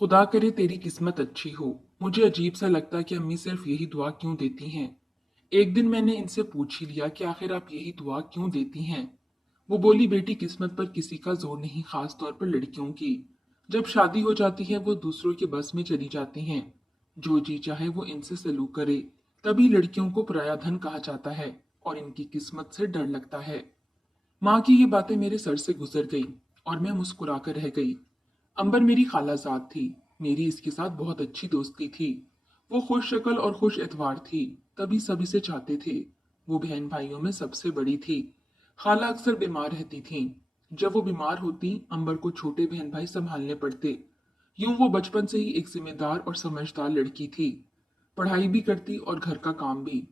खुदा करे तेरी किस्मत अच्छी हो। मुझे अजीब सा लगता है कि अम्मी सिर्फ यही दुआ क्यों देती हैं। एक दिन मैंने इनसे पूछ ही लिया कि आखिर आप यही दुआ क्यों देती हैं। वो बोली, बेटी, किस्मत पर किसी का जोर नहीं, खास तौर पर लड़कियों की। जब शादी हो जाती है वो दूसरों के बस में चली जाती हैं। जो जी चाहे वो इनसे सलूक करे। तभी लड़कियों को पराया धन कहा जाता है और इनकी किस्मत से डर लगता है। माँ की ये बातें मेरे सर से गुजर गई और मैं मुस्कुराकर रह गई। अंबर मेरी खालाजाद थी। मेरी इसके साथ बहुत अच्छी दोस्ती थी। वो खुश शक्ल और खुश एतवार थी, तभी सभी से चाहते थे। वो बहन भाइयों में सबसे बड़ी थी। खाला अक्सर बीमार रहती थीं। जब वो बीमार होती, अंबर को छोटे बहन भाई संभालने पड़ते। यूं वो बचपन से ही एक जिम्मेदार और समझदार लड़की थी। पढ़ाई भी करती और घर का काम भी।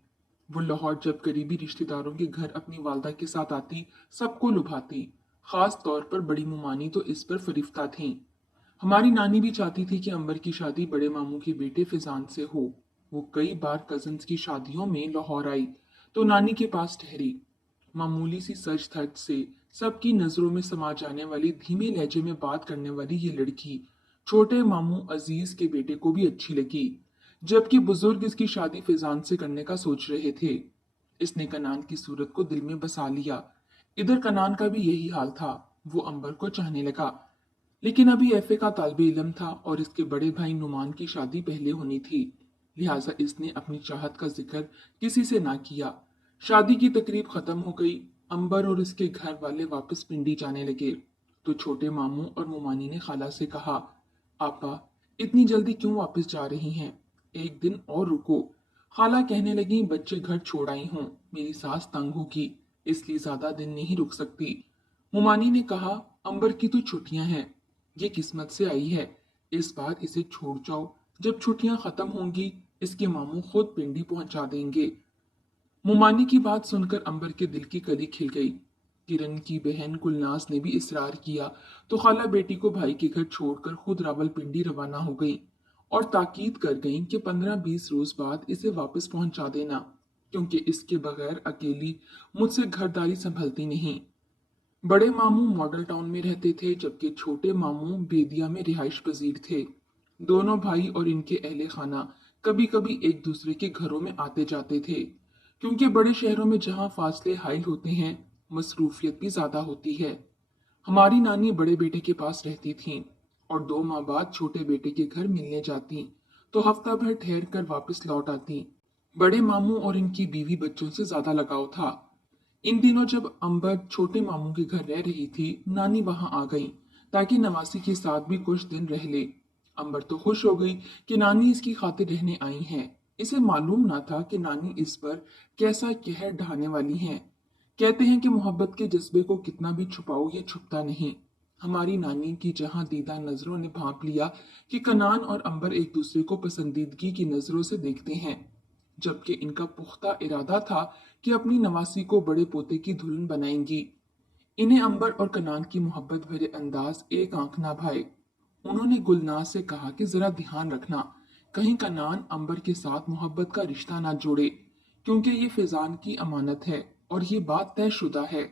वो लाहौर जब करीबी रिश्तेदारों के घर अपनी वालदा के साथ आती, सबको लुभाती। खास तौर पर बड़ी मुमानी तो इस पर फरिफ्ता थीं। हमारी नानी भी चाहती थी कि अंबर की शादी बड़े मामू के बेटे फिजान से हो। वो कई बार कजन्स की शादियों में लाहौर आई तो नानी के पास ठहरी। मामूली सी सच धज से सबकी नजरों में समा जाने वाली धीमे लहजे में बात करने वाली ये लड़की छोटे मामू अजीज के बेटे को भी अच्छी लगी, जबकि बुजुर्ग इसकी शादी फिजान से करने का सोच रहे थे। इसने कनान की सूरत को दिल में बसा लिया। इधर कनान का भी यही हाल था। वो अंबर को चाहने लगा, लेकिन अभी एफए का तालिबे इल्म था और इसके बड़े भाई नुमान की शादी पहले होनी थी। लिहाजा इसने अपनी चाहत का जिक्र किसी से ना किया। शादी की तकरीब खत्म हो गई। अंबर और इसके घर वाले वापस पिंडी जाने लगे तो छोटे मामू और मुमानी ने खाला से कहा, आपा, इतनी जल्दी क्यों वापस जा रही हैं? एक दिन और रुको। खाला कहने लगी, बच्चे घर छोड़ आई हूँ, मेरी सास तंग होगी, इसलिए ज्यादा दिन नहीं रुक सकती। मुमानी ने कहा, अंबर की तो छुट्टियां हैं, ये किस्मत से आई है, इस बार इसे छोड़ जाओ। जब छुट्टियां खत्म होंगी इसके मामू खुद पिंडी पहुंचा देंगे। मुमानी की बात सुनकर अंबर के दिल की कली खिल गई। किरण की बहन गुलनाज ने भी इसरार किया तो खाला बेटी को भाई के घर छोड़कर खुद रावलपिंडी रवाना हो गई और ताकीद कर गईं कि 15-20 रोज बाद इसे वापस पहुंचा देना, क्योंकि इसके बगैर अकेली मुझसे घरदारी संभलती नहीं। बड़े मामू मॉडल टाउन में रहते थे, जबकि छोटे मामू बेदिया में रिहाइश पजीर थे। दोनों भाई और इनके अहले खाना कभी कभी एक दूसरे के घरों में आते जाते थे, क्योंकि बड़े शहरों में जहां फासले हाइल होते हैं, मसरूफियत भी ज्यादा होती है। हमारी नानी बड़े बेटे के पास रहती थीं और 2 माह बाद छोटे बेटे के घर मिलने जाती, तो हफ्ता भर ठहर कर वापस लौट आती। बड़े मामू और इनकी बीवी बच्चों से ज्यादा लगाव था। इन दिनों जब अंबर छोटे मामू के घर रह रही थी, नानी वहां आ गई ताकि नवासी के साथ भी कुछ दिन रह ले। अंबर तो खुश हो गई कि नानी इसकी खातिर रहने आई हैं। इसे मालूम ना था कि नानी इस पर कैसा कहर ढाने वाली हैं। कहते हैं कि मोहब्बत के जज्बे को कितना भी छुपाओ, ये छुपता नहीं। हमारी नानी की जहां दीदा नजरों ने भांप लिया कि कनान और अंबर एक दूसरे को पसंदीदगी की नजरों से देखते हैं, जबकि इनका पुख्ता इरादा था कि अपनी नवासी को बड़े पोते की दुल्हन बनाएंगी। इन्हें अंबर और कनान की मोहब्बत भरे अंदाज एक आंख ना भाए। उन्होंने गुलनाज से कहा कि जरा ध्यान रखना, कहीं कनान अंबर के साथ मोहब्बत का रिश्ता ना जोड़े, क्योंकि ये फिजान की अमानत है और ये बात तयशुदा है।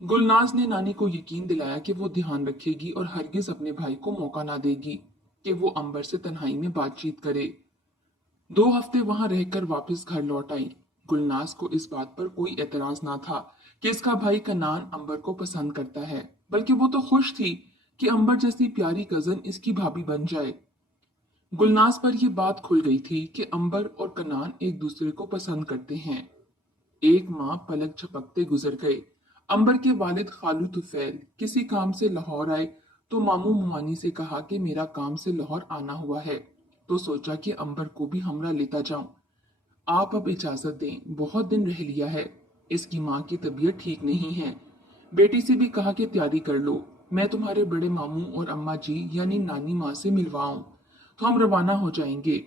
गुलनाज ने नानी को यकीन दिलाया कि वो ध्यान रखेगी और हरगिज अपने भाई को मौका ना देगी कि वो अंबर से तन्हाई में बातचीत करे। 2 हफ्ते वहां रहकर वापस घर लौट आई। गुलनाज को इस बात पर कोई एतराज ना था कि इसका भाई कनान अंबर को पसंद करता है, बल्कि वो तो खुश थी कि अंबर जैसी प्यारी कजन इसकी भाभी बन जाए। गुलनाज पर यह बात खुल गई थी कि अंबर और कनान एक दूसरे को पसंद करते हैं। 1 माह पलक झपकते गुजर गए। अंबर के वालिद खालू तुफैल किसी काम से लाहौर आए तो मामू मुमानी से कहा कि मेरा काम से लाहौर आना हुआ है, तो सोचा कि अंबर को भी हमरा लेता जाऊं। आप अब इजाजत दें, बहुत दिन रह लिया है, इसकी माँ की तबीयत ठीक नहीं है। बेटी से भी कहा कि तैयारी कर लो, मैं तुम्हारे बड़े मामू और अम्मा जी यानी नानी माँ से मिलवाऊं, तो हम रवाना हो जाएंगे।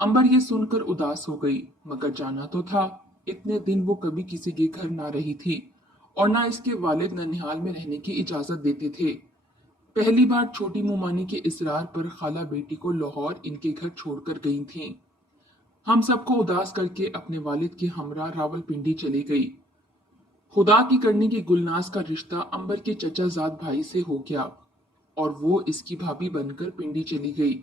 अंबर ये सुनकर उदास हो गई, मगर जाना तो था। इतने दिन वो कभी किसी के घर ना रही थी और ना इसके वालिद ननिहाल में रहने की इजाजत देते थे। पहली बार छोटी मुमानी के इसरार पर खाला बेटी को लाहौर इनके घर छोड़कर गई थीं। हम सबको उदास करके अपने वालिद के हमरा रावलपिंडी चली गई। खुदा की करनी की गुलनाज का रिश्ता अंबर के चचाजाद भाई से हो गया। और वो इसकी भाभी बनकर पिंडी चली गई।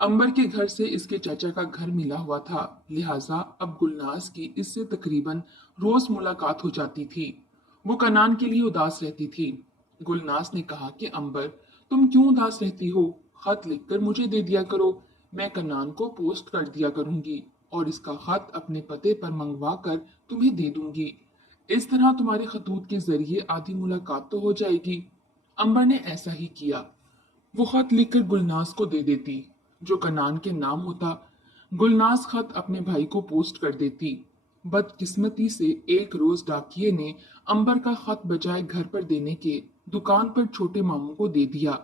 अंबर के घर से इसके चाचा का घर मिला हुआ था, लिहाजा अब गुलनाज की इससे तकरीबन रोज मुलाकात हो जाती थी। वो कनान के लिए उदास रहती थी। गुलनाज ने कहा कि अंबर, तुम क्यों उदास रहती हो? खत लिखकर मुझे दे दिया करो, मैं कनान को पोस्ट कर दिया करूंगी और इसका खत अपने पते पर मंगवा कर तुम्हें दे दूंगी। इस तरह तुम्हारे खतूत के जरिए आधी मुलाकात तो हो जाएगी। अंबर ने ऐसा ही किया। वो खत लिखकर गुलनाज को दे देती, जो कनान के नाम होता। गुलनाज खत अपने भाई को पोस्ट कर देती। बदकिस्मती से एक रोज डाकिये ने अंबर का खत बजाय घर पर देने के दुकान पर छोटे मामू को दे दिया।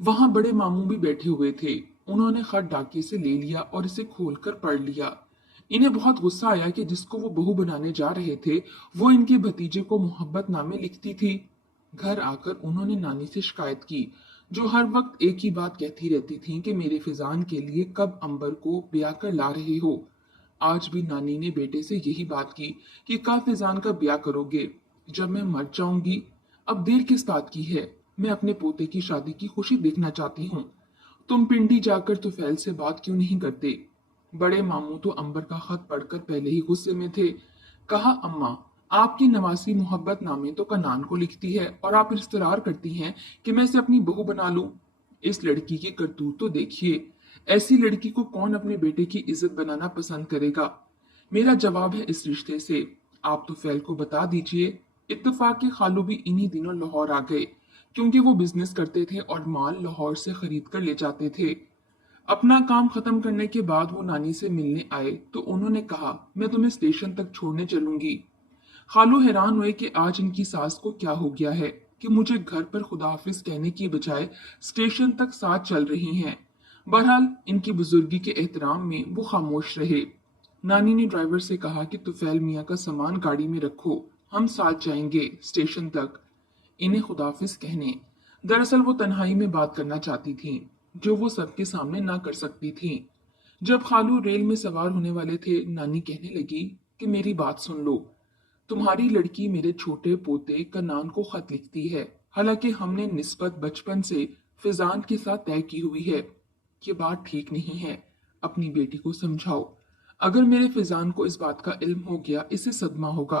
वहां बड़े मामू भी बैठे हुए थे। उन्होंने खत डाकिये से ले लिया और इसे खोलकर पढ़ लिया। इन्हें बहुत गुस्सा आया कि जिसको वो बहू बनाने जा रहे थे वो इनके भतीजे को मोहब्बत नामे लिखती थी। घर आकर उन्होंने नानी से शिकायत की, जो हर वक्त एक ही बात कहती रहती थी कि मेरे फिजान के लिए कब अंबर को ब्याह कर ला रहे हो। आज भी नानी ने बेटे से यही बात की कि कब फिजान का ब्याह करोगे? जब मैं मर जाऊंगी। अब देर किस बात की है? मैं अपने पोते की शादी की खुशी देखना चाहती हूँ। तुम पिंडी जाकर तुफैल से बात क्यों नहीं करते? बड़े मामू तो अंबर का खत पढ़कर पहले ही गुस्से में थे। कहा, अम्मा, आपकी नवासी मोहब्बत नामे तो कनान को लिखती है और आप इस्तरार करती हैं कि मैं इसे अपनी बहू बना लूं। इस लड़की की करतूत तो देखिए। ऐसी लड़की को कौन अपने बेटे की इज्जत बनाना पसंद करेगा? मेरा जवाब है इस रिश्ते से। आप तो फैल को बता दीजिए। इत्तेफाक के खालू भी इन्हीं दिनों लाहौर आ गए, क्योंकि वो बिजनेस करते थे और माल लाहौर से खरीद कर ले जाते थे। अपना काम खत्म करने के बाद वो नानी से मिलने आए तो उन्होंने कहा, मैं तुम्हें स्टेशन तक छोड़ने चलूंगी। खालू हैरान हुए कि आज इनकी सास को क्या हो गया है कि मुझे घर पर खुदाहाफिज कहने की बजाय स्टेशन तक साथ चल रही हैं। बहरहाल इनकी बुजुर्गी के एहतराम में वो खामोश रहे। नानी ने ड्राइवर से कहा कि तुफैल मियाँ का सामान गाड़ी में रखो, हम साथ जाएंगे स्टेशन तक, इन्हें खुदाफिज कहने। दरअसल वो तन्हाई में बात करना चाहती थीं, जो वो सबके सामने ना कर सकती थीं। जब खालू रेल में सवार होने वाले थे, नानी कहने लगी कि मेरी बात सुन लो। तुम्हारी लड़की मेरे छोटे पोते कनान को खत लिखती है, हालांकि हमने निस्बत बचपन से फिजान के साथ तय की हुई है। ये बात ठीक नहीं है, अपनी बेटी को समझाओ। अगर मेरे फिजान को इस बात का इल्म हो गया, इसे सदमा होगा,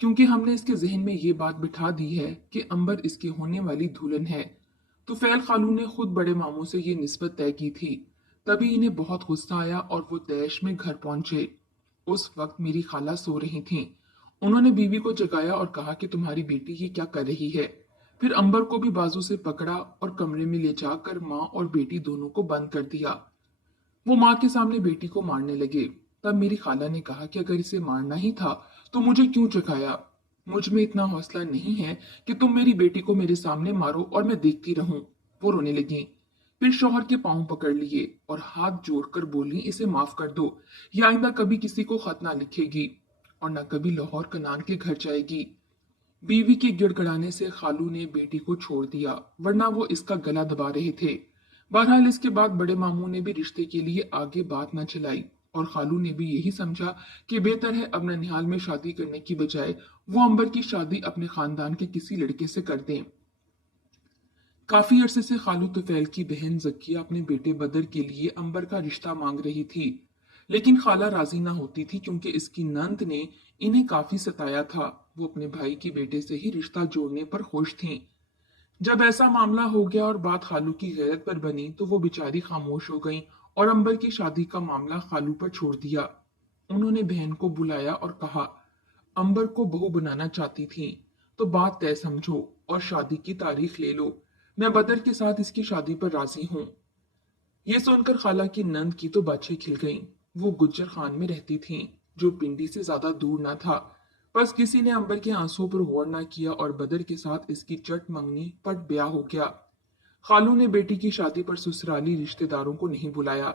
क्योंकि हमने इसके जहन में ये बात बिठा दी है कि अंबर इसकी होने वाली दुल्हन है। तो फैल खालू ने खुद बड़े मामू से ये निस्बत तय की थी। तभी इन्हें बहुत गुस्सा आया और वो तैश में घर पहुंचे। उस वक्त मेरी खाला सो रही थीं। उन्होंने बीवी को जगाया और कहा कि तुम्हारी बेटी ये क्या कर रही है। फिर अंबर को भी बाजू से पकड़ा और कमरे में ले जाकर माँ और बेटी दोनों को बंद कर दिया। वो माँ के सामने बेटी को मारने लगे। तब मेरी खाला ने कहा कि अगर इसे मारना ही था तो मुझे क्यों जगाया? मुझ में इतना हौसला नहीं है कि तुम मेरी बेटी को मेरे सामने मारो और मैं देखती रहूं। वो रोने लगी। फिर शौहर के पांव पकड़ लिए और हाथ जोड़कर बोली, इसे माफ कर दो, या आइंदा कभी किसी को खत ना लिखेगी और न कभी लाहौर कनान के घर जाएगी। बीवी के गिड़गड़ाने से खालू ने बेटी को छोड़ दिया, वरना वो इसका गला दबा रहे थे। बहरहाल इसके बाद बड़े मामू ने भी रिश्ते के लिए आगे बात न चलाई और खालू ने भी यही समझा कि बेहतर है अब ननिहाल में शादी करने की बजाय वो अंबर की शादी अपने खानदान के किसी लड़के से कर दें। काफी अरसे से खालू तुफैल की बहन जकिया अपने बेटे बदर के लिए अंबर का रिश्ता मांग रही थी, लेकिन खाला राजी ना होती थी क्योंकि इसकी नंद ने इन्हें काफी सताया था। वो अपने भाई के बेटे से ही रिश्ता जोड़ने पर खुश थीं। जब ऐसा मामला हो गया और बात खालू की गैरत पर बनी तो वो बेचारी खामोश हो गईं और अंबर की शादी का मामला खालू पर छोड़ दिया। उन्होंने बहन को बुलाया और कहा, अंबर को बहू बनाना चाहती थी तो बात तय समझो और शादी की तारीख ले लो। मैं बदर के साथ इसकी शादी पर राजी हूँ। ये सुनकर खाला की नंद की तो बाछें खिल गईं। वो गुज्जर खान में रहती थीं, जो पिंडी से ज्यादा दूर न था। बस किसी ने अंबर के आंसुओं पर गौर न किया और बदर के साथ इसकी चट मंगनी पर ब्याह हो गया। खालू ने बेटी की शादी पर ससुराली रिश्तेदारों को नहीं बुलाया,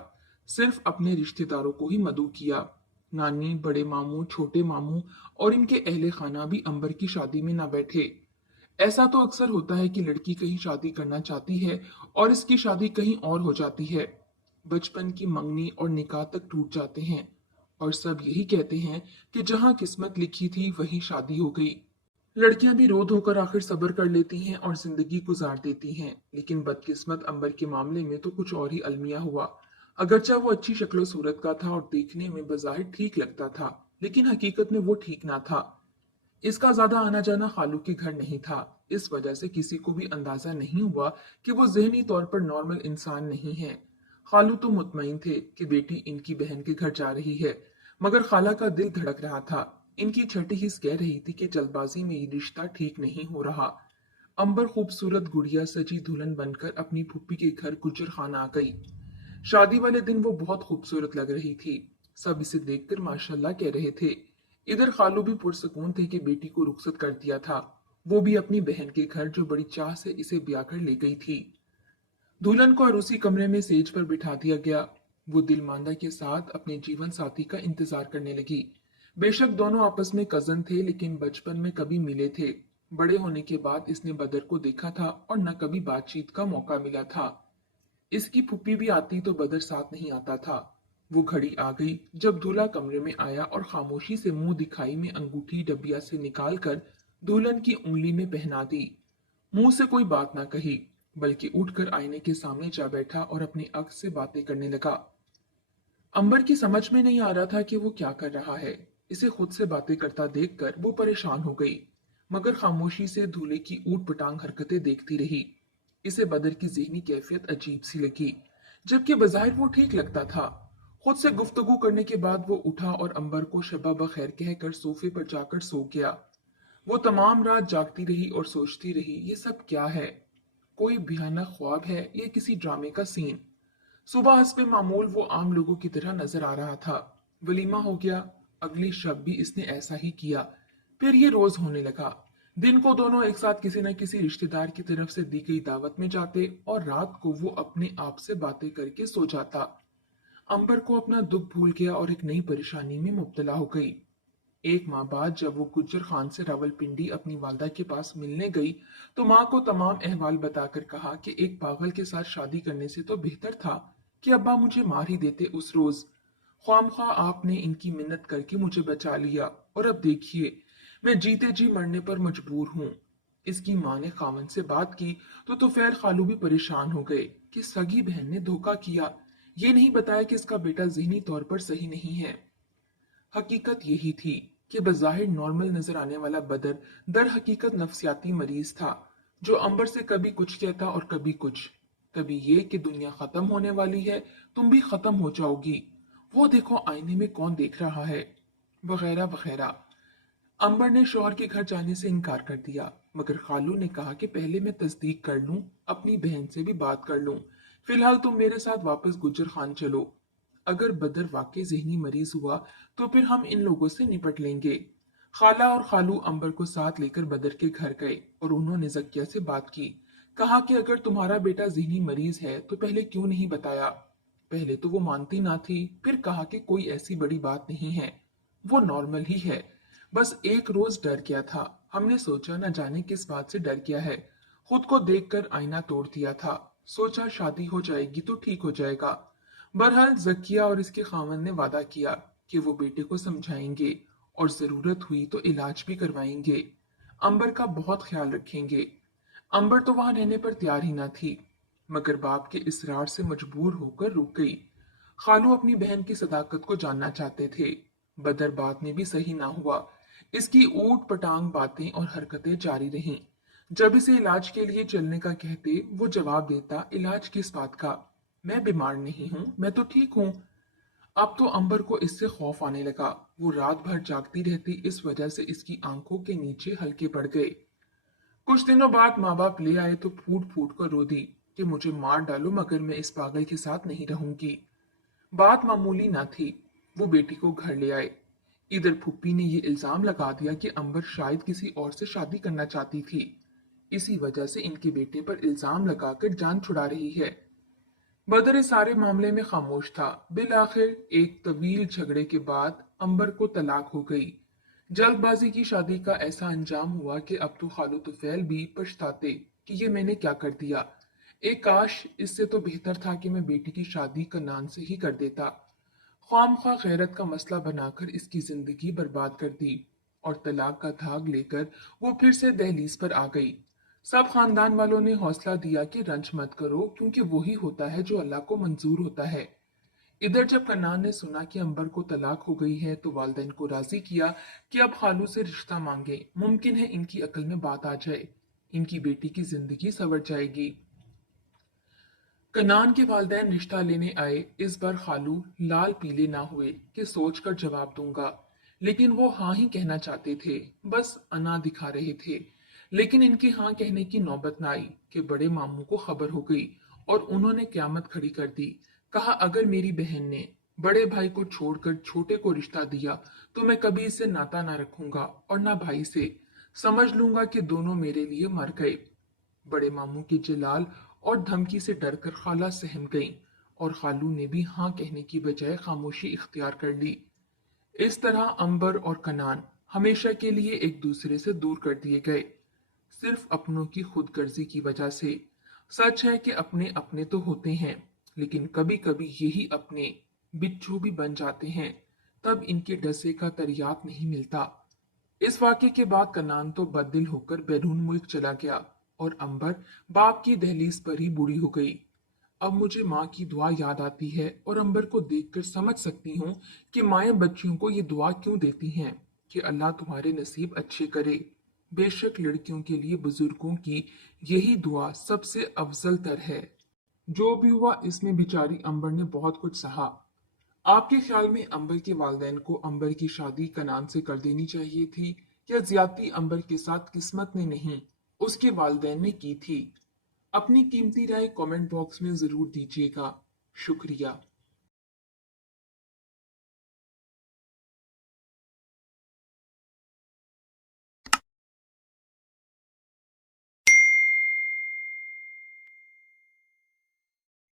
सिर्फ अपने रिश्तेदारों को ही मदऊ किया। नानी, बड़े मामू, छोटे मामू और इनके अहले खाना भी अंबर की शादी में न बैठे। ऐसा तो अक्सर होता है कि लड़की कहीं शादी करना चाहती है और इसकी शादी कहीं और हो जाती है। बचपन की मंगनी और निकाह तक टूट जाते हैं और सब यही कहते हैं कि जहां किस्मत लिखी थी वहीं शादी हो गई। लड़कियां भी रो धोकर आखिर सब्र कर लेती हैं और जिंदगी गुजार देती हैं, लेकिन बदकिस्मत अंबर के मामले में तो कुछ और ही अलमिया हुआ। अगरचा वो अच्छी शक्लो सूरत का था और देखने में बज़ाहिर ठीक लगता था, लेकिन हकीकत में वो ठीक ना था। इसका ज्यादा आना जाना खालू के घर नहीं था। इस वजह से किसी को भी अंदाजा नहीं हुआ कि वो जहनी तौर पर नॉर्मल इंसान नहीं है। खालू तो मुतमईन थे कि बेटी इनकी बहन के घर जा रही है, मगर खाला का दिल धड़क रहा था। इनकी छठी हिस्स कह रही थी कि जल्दबाजी में ये रिश्ता ठीक नहीं हो रहा। अंबर खूबसूरत गुड़िया सजी दुल्हन बनकर अपनी फूफी के घर गुजर खान आ गई। शादी वाले दिन वो बहुत खूबसूरत लग रही थी। सब इसे देखकर माशाल्लाह कह रहे थे। इधर खालू भी पुरसकून थे कि बेटी को रुखसत कर दिया था, वो भी अपनी बहन के घर जो बड़ी चाह से इसे ब्याह कर ले गई थी। दुल्हन को अरूसी कमरे में सेज पर बिठा दिया गया। वो दिलमांदा के साथ अपने जीवन साथी का इंतजार करने लगी। बेशक दोनों आपस में कजन थे, लेकिन बचपन में कभी मिले थे। बड़े होने के बाद इसने बदर को देखा था और न कभी बातचीत का मौका मिला था। इसकी फुप्पी भी आती तो बदर साथ नहीं आता था। वो घड़ी आ गई जब दूल्हा कमरे में आया और खामोशी से मुंह दिखाई में अंगूठी डबिया से निकाल कर दुल्हन की उंगली में पहना दी। मुंह से कोई बात ना कही, बल्कि उठकर आईने के सामने जा बैठा और अपनी अक्स से बातें करने लगा। अंबर की समझ में नहीं आ रहा था कि वो क्या कर रहा है। इसे खुद से बातें करता देखकर वो परेशान हो गई, मगर खामोशी से दूल्हे की ऊट पटांग हरकतें देखती रही। इसे बदर की ज़हनी कैफियत अजीब सी लगी, जबकि बज़ाहिर वो ठीक लगता था। खुद से गुफ्तगू करने के बाद वो उठा और अंबर को शबा बखैर कहकर सोफे पर जाकर सो गया। वो तमाम रात जागती रही और सोचती रही, ये सब क्या है? कोई भयानक ख्वाब है या किसी ड्रामे का सीन? सुबह हस्बे मामूल वो आम लोगों की तरह नजर आ रहा था। वलीमा हो गया, अगली शब भी इसने ऐसा ही किया। फिर ये रोज होने लगा। दिन को दोनों एक साथ किसी न किसी रिश्तेदार की तरफ से दी गई दावत में जाते और रात को वो अपने आप से बातें करके सो जाता। अंबर को अपना दुख भूल गया और एक नई परेशानी में मुब्तला हो गई। एक माह बाद जब वो गुज्जर खान से रावलपिंडी अपनी वालदा के पास मिलने गई, तो माँ को तमाम अहवाल बताकर कहा कि एक पागल के साथ शादी करने से तो बेहतर था कि अब्बा मुझे मार ही देते उस रोज। ख्वामख्वाह आपने इनकी मिन्नत करके मुझे बचा लिया, और अब देखिए मैं जीते जी मरने पर मजबूर हूँ। इसकी माँ ने खावन से बात की तो तुफैल खालू भी परेशान हो गए कि सगी बहन ने धोखा किया। ये नहीं बताया कि इसका बेटा जहनी तौर पर सही नहीं है। हकीकत यही थी कि बज़ाहिर नॉर्मल नजर आने वाला बदर दर हकीकत नफ्सियाती मरीज था, जो अंबर से कभी कुछ कहता और कभी कुछ। कभी ये कि दुनिया खत्म होने वाली है, तुम भी खत्म हो जाओगी, वो देखो आईने में कौन देख रहा है, वगैरह वगैरह। अंबर ने शौहर के घर जाने से इनकार कर दिया, मगर खालू ने कहा कि पहले मैं तस्दीक कर लूं, अपनी बहन से भी बात कर लूं। फिलहाल तुम मेरे साथ वापस गुज्जर खान चलो। अगर बदर वाकई जहनी मरीज हुआ तो फिर हम इन लोगों से निपट लेंगे। खाला और खालू अंबर को साथ लेकर बदर के घर गए और उन्होंने जकिया से बात की। कहा कि अगर तुम्हारा बेटा जहनी मरीज है तो पहले क्यों नहीं बताया? पहले तो वो मानती ना थी, फिर कहा कि कोई ऐसी बड़ी बात नहीं है, वो नॉर्मल ही है, बस एक रोज डर गया था। हमने सोचा न जाने किस बात से डर गया है, खुद को देखकर आईना तोड़ दिया था। सोचा शादी हो जाएगी तो ठीक हो जाएगा। बहरहाल जकिया और इसके खामन ने वादा किया कि वो बेटे को समझाएंगे और जरूरत हुई तो इलाज भी करवाएंगे। अंबर का बहुत ख्याल रखेंगे। अंबर तो वहां रहने पर तैयार ही ना थी, मगर बाप के इसरार से मजबूर होकर रुक गई। खालू अपनी बहन की सदाकत को जानना चाहते थे। बदर बात में भी सही ना हुआ। इसकी ऊट पटांग बातें और हरकतें जारी रहीं। जब इसे इलाज के लिए चलने का कहते, वो जवाब देता, इलाज किस बात का? मैं बीमार नहीं हूं, मैं तो ठीक हूं। अब तो अंबर को इससे खौफ आने लगा। वो रात भर जागती रहती, इस वजह से इसकी आंखों के नीचे हल्के पड़ गए। कुछ दिनों बाद माँ बाप ले आए तो फूट फूट कर रो दी कि मुझे मार डालो, मगर मैं इस पागल के साथ नहीं रहूंगी। बात मामूली ना थी। वो बेटी को घर ले आए। इधर फुप्पी ने ये इल्जाम लगा दिया कि अंबर शायद किसी और से शादी करना चाहती थी, इसी वजह से इनके बेटे पर इल्जाम लगाकर जान छुड़ा रही है। बदर इस सारे मामले में खामोश था। बिल आखिर एक तवील झगड़े के बाद अंबर को तलाक हो गई। जल्दबाजी की शादी का ऐसा अंजाम हुआ कि अब तो खालू तुफैल भी पछताते कि ये मैंने क्या कर दिया। एक काश इससे तो बेहतर था कि मैं बेटी की शादी कनान से ही कर देता। ख्वामख्वाह गैरत का मसला बनाकर इसकी जिंदगी बर्बाद कर दी और तलाक का धाग लेकर वो फिर से दहलीज पर आ गई। सब खानदान वालों ने हौसला दिया कि रंज मत करो, क्योंकि वही होता है जो अल्लाह को मंजूर होता है। इधर जब कन्नान ने सुना कि अंबर को तलाक हो गई है तो वालिदैन को राजी किया कि अब खालू से रिश्ता मांगे। मुमकिन है इनकी अकल में बात आ जाए, इनकी बेटी की जिंदगी संवर जाएगी। कनान के वालिदैन रिश्ता लेने आए। इस बार खालू लाल पीले ना हुए कि सोचकर जवाब दूंगा, लेकिन वो हाँ ही कहना चाहते थे, बस अना दिखा रहे थे। लेकिन इनके हाँ कहने की नौबत ना आई कि बड़े मामू को खबर हो गई और उन्होंने क्यामत खड़ी कर दी। कहा, अगर मेरी बहन ने बड़े भाई को छोड़कर छोटे को रिश्ता दिया तो मैं कभी इससे नाता ना रखूंगा और ना भाई से। समझ लूंगा कि दोनों मेरे लिए मर गए। बड़े मामू की जलाल और धमकी से डरकर खाला सहम गईं और खालू ने भी हाँ कहने की बजाय खामोशी इख्तियार कर ली। इस तरह अंबर और कनान हमेशा के लिए एक दूसरे से दूर कर दिए गए, सिर्फ अपनों की खुदगर्जी की वजह से। सच है कि अपने अपने तो होते हैं, लेकिन कभी कभी यही अपने बिच्छू भी बन जाते हैं, तब इनके डसे का तरियाक नहीं मिलता। इस वाक़ये के बाद कनान तो बददिल होकर बैरून मुल्क चला गया और अंबर बाप की दहलीज पर ही बूढ़ी हो गई। अब मुझे माँ की दुआ याद आती है और अंबर को देखकर समझ सकती हूँ कि माएं बच्चियों को ये दुआ क्यों देती हैं कि अल्लाह तुम्हारे नसीब अच्छे करे। बेशक लड़कियों के लिए बुजुर्गों की यही दुआ सबसे अफजल तर है। जो भी हुआ, इसमें बेचारी अंबर ने बहुत कुछ सहा। आपके ख्याल में अंबर के वालिदैन को अंबर की शादी कनान से कर देनी चाहिए थी, या ज्यादती अंबर के साथ किस्मत ने नहीं उसके वालिदैन ने की थी? अपनी कीमती राय कमेंट बॉक्स में जरूर दीजिएगा। शुक्रिया।